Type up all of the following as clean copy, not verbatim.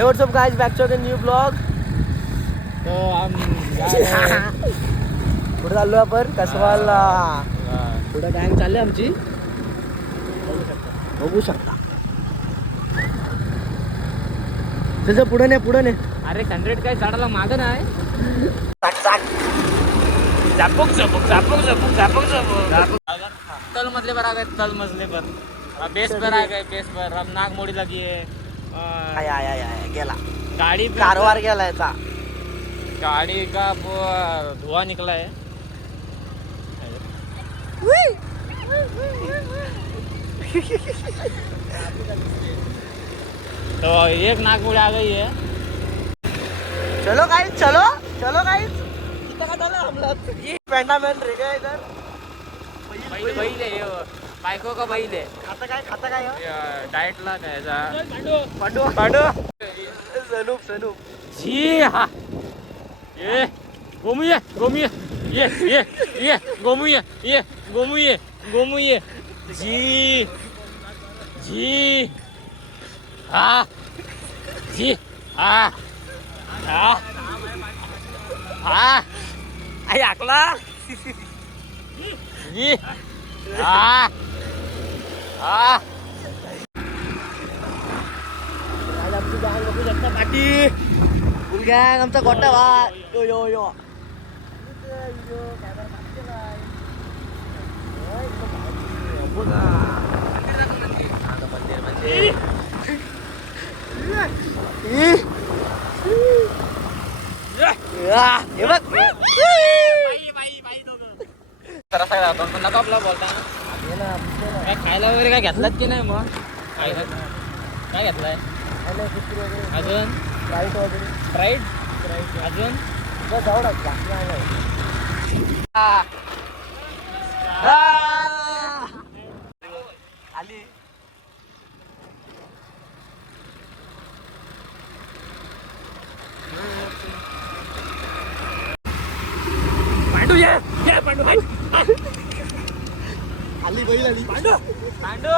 Hey, what's up guys, back to the new vlog. तो हम कुठे चाललो आपण? कसवाला. पुढे गँग चालली आमची, बघू शकता. त्याचं पुढे नाही. अरे 100 काय झाडाला माग नाही. तल मधले बराग आहेत, तल मजले पर बेस पर आ गए, बेस पर अब नाग मोड़ी लगी है. गेला गाड़ी कारवार गेला याचा. गाड़ी का धुआं निकला है. तो एक नाग मोड़ी आ गई है. चलो गाइस. कितना का डाला हमला? ये पेंडामॅन रे काय इधर. बैल आहे, बायको का बैल आहे. खाता काय डाएटला काय पांडू. सनूप. जी हा. ये गोमुये ये गोमुये जी हा जी हा आई आकला. जी हा आमची गँग बघू शकता. पाटी फुल गँग आमचा गोटा वा. यो मंदिर म्हणजे हे बघ. नका आपला बोलताना काय खायला वगैरे काय घेतलात की नाही? मग काय घेतलाय अजून? स्प्राईट अजून आली. पांडू ये पांडू आली बैल आली. पांडू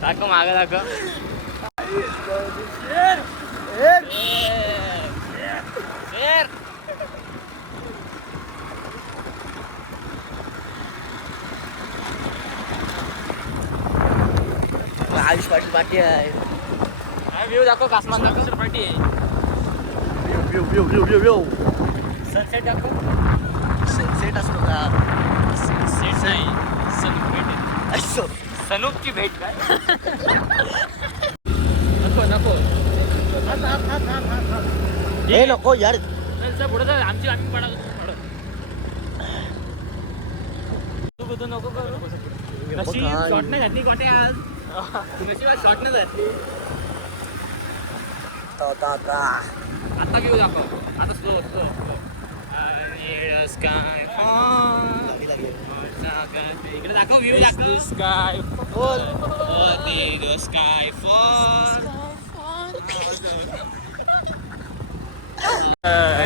दाखव माग दाखव. आयुष पाटी आहे. व्ह्यू दाखव, कासमान दाखव. पार्टी आहे. सनसेट दाखव. सेट असतो का? सेट नाही, सनूप भेट. सनूपची भेट काय? नको हे नको यार. पुढे जा. आम्ही पडा तू नको करू. शॉर्ट नाही घातली गोटे आज. शॉर्ट नाही घातली. आता घेऊ दाखव. आता स्लो स्काय इकडे दाखव. व्ह्यू दाखव. Sky sky fall.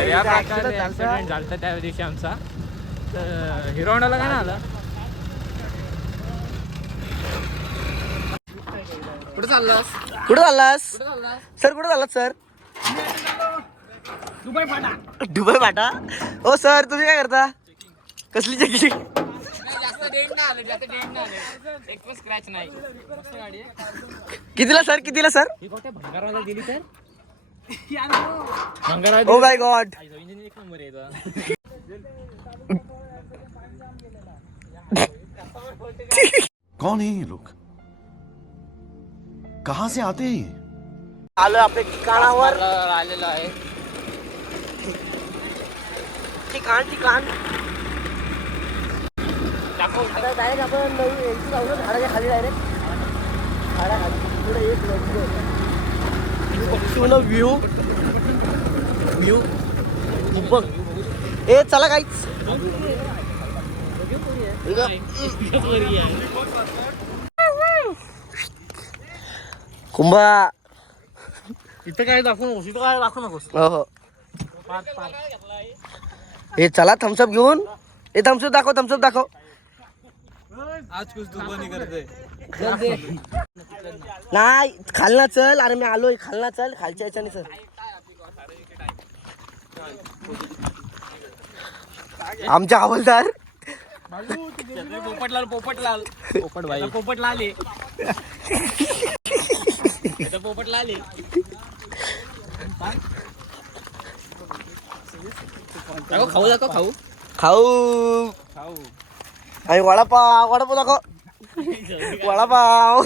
या प्रकारे ऍक्सिडेंट झाला त्या दिवशी आमचा. हिरो होंडाला काय ना आला. कुठे चाललास सर? कुठे चाललात सर? दुबई फाटा. ओ सर, तुम्ही काय करता? कसली चेकिंग? जास्त डेंट नाही आलं. एक पण स्क्रॅच नाही. गाडी कितीला सर? ही गोट्या भंगारवाला दिली तर ओ माय गॉड. इंजिन एक नंबर आहे. कौन है ये लोग? कहां से आते हैं? आलो आपल्या ठिकाणावर. आलेलो आहे. ठिकाण दाखव. आता डायरेक्ट आपण झाडाच्या खाली डायरेक्ट झाडाखाली पुढे एक व्ह्यू बघ. ए चला काहीच कुंभा. इथं काय दाखवू नकोस. हो. हे चला थम्सअप घेऊन. हे थम्सअप दाखव. आज कुछ दुकानी करते. नाही खालना चल, अरे मी आलोय खालना चल, खालच्या याच्याने चल. आमच्या हवालदार पोपटलाल पोपटलाल पोपट भाई पोपटलाल पोपटलाल खाऊ दाखव खाऊ खाऊ खाऊ आणि वडापाव दाखव. वडापाव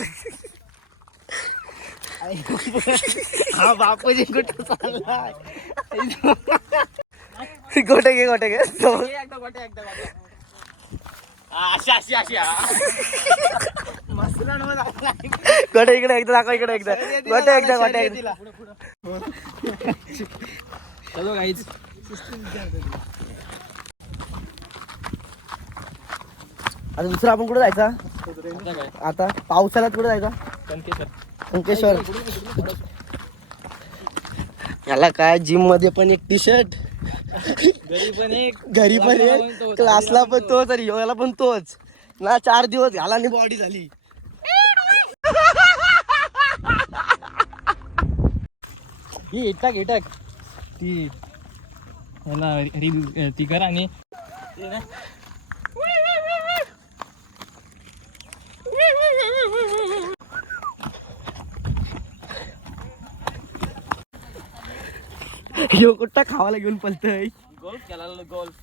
हा बापूजी कुठं चाललाय. गोटे घे एकदा गोटे इकडे एकदा दाखव, इकडे एकदा गोटे एकदा चलो गाईज. आता दुसरा आपण कुठे जायचा आता पावसाळ्यात? कुठे जायचा? अंकेश्वर. याला काय जिम मध्ये पण एक टी शर्ट, घरी पण एक, क्लासला पण तोच आणि योगाला पण तोच ना. 4 दिवस घाला आणि बॉडी झाली. ही इटक ती ती करा आणि यो कुठं खावायला घेऊन पलतय. गोल्फ केला गोल्फ.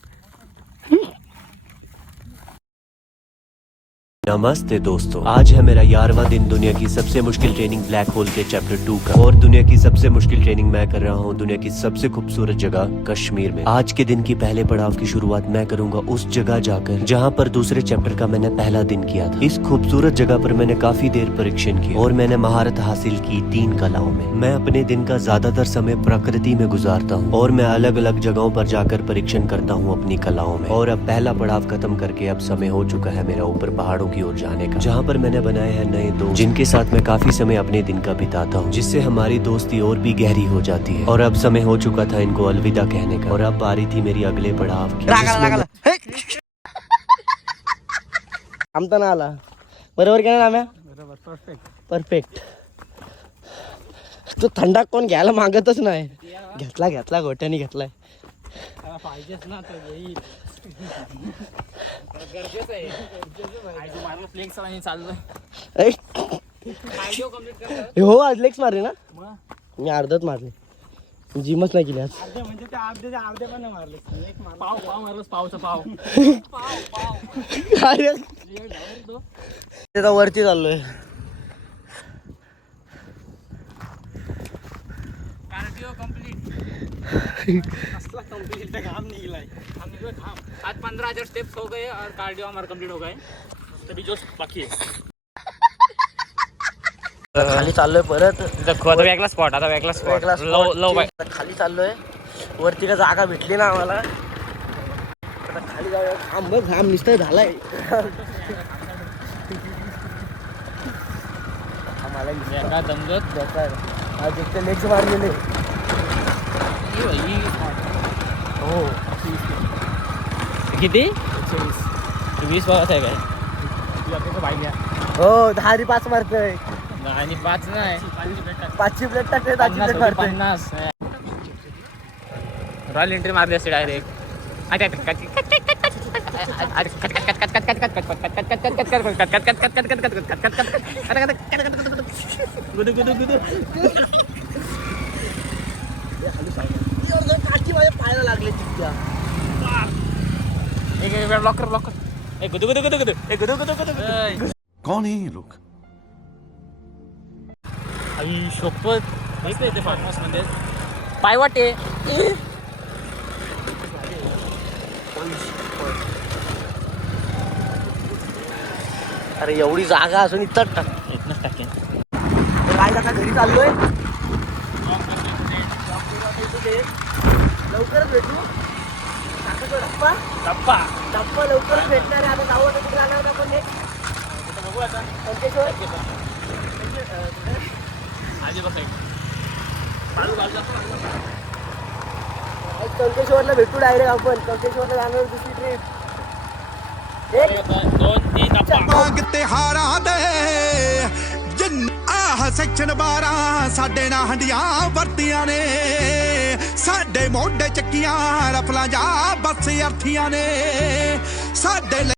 नमस्ते दोस्तों, आज है मेरा 11वां दिन दुनिया की सबसे मुश्किल ट्रेनिंग ब्लैक होल के चैप्टर 2 का। और दुनिया की सबसे मुश्किल ट्रेनिंग मैं कर रहा हूँ दुनिया की सबसे खूबसूरत जगह कश्मीर में। आज के दिन की पहले पड़ाव की शुरुआत मैं करूंगा उस जगह जाकर जहाँ पर दूसरे चैप्टर का मैंने पहला दिन किया था। इस खूबसूरत जगह पर मैंने काफी देर परीक्षण किया और मैंने महारत हासिल की 3 कलाओं में। मैं अपने दिन का ज्यादातर समय प्रकृति में गुजारता हूँ और मैं अलग अलग जगहों पर जाकर परीक्षण करता हूँ अपनी कलाओं में। और अब पहला पड़ाव खत्म करके अब समय हो चुका है मेरा ऊपर पहाड़ों की ओर जाने का, जहाँ पर मैंने बनाए हैं नए दोस्त जिनके साथ मैं काफी समय अपने दिन का बिताता हूँ, जिससे हमारी दोस्ती और भी गहरी हो जाती है। और अब समय हो चुका था इनको अलविदा कहने का और अब बारी थी मेरी अगले पड़ाव की, जिसमें आमता ना आला बरोबर केलं ना म्या. परफेक्ट. तो थंडा कोण घ्यायला मागतच नाही. घेतला गोट्याने घेतलाय. पाहिजेच ना तर येईल. गरजेचं आहे. माझं फ्लेक्स आणि चाललोय. हो आज लेग्स मारले ना. मी अर्धच मारले, जिमच नाही केली आज. म्हणजे ते अर्धे पण मारले. पाव मारलंस. पावचा पाव. त्याचा वरती चाललोय. Cardio complete. असला कंप्लीट काम निकलाय. आज 15,000 स्टेप्स हो गए और कार्डियो हमारा कंप्लीट हो गए. तभी जो बाकी है. खाली चाललोय परत. वेगळा स्पॉट. आता वेगळा स्पॉट. खाली चाललोय. वरती का जागा भेटली ना आम्हाला. आता खाली जाऊया. घाम निस्तर झालाय. आम्हाला दमगत आज एक लेग्स मारलेले. हो किती 20 बघत आहे काय. हो 10-5 मारतोय. आणि 5 नाही 5ची प्लेट टाकते. 10ची प्लेट मारतोय. 50 रॉयल एंट्री मारली असते डायरेक्ट. पायाला लागले तितक्या. लॉकर गुदू कौन है ये लोग? आई शपथ. माहिती आहे ते फार्म हाऊस मध्ये पायवाटे. अरे एवढी जागा असून इथं इथनंच टाकेन. काय आता घरी चाललोय. लवकरच भेटू. डप्पा लवकरच भेटणार आहे. आता जाऊ कुठे लागणार आपण हे बघू आता. अंकेश्वर. कंकेश्वरला भेटू डायरेक्ट आपण. कंकेश्वरला जाणार दुसरी ट्रिप. 2-3 ਮੰਗ ਤਿਹਾਰਾਂ ਦੇ ਜਿੰਨ ਆਹ ਸੈਕਸ਼ਨ 12 ਸਾਡੇ ਨਾਲ ਹੰਡੀਆਂ ਵਰਤੀਆਂ ਨੇ ਸਾਡੇ ਮੋਢੇ ਚੱਕੀਆਂ ਰਫਲਾਂ ਜਾ ਬੱਸ ਅਰਥੀਆਂ ਨੇ ਸਾਡੇ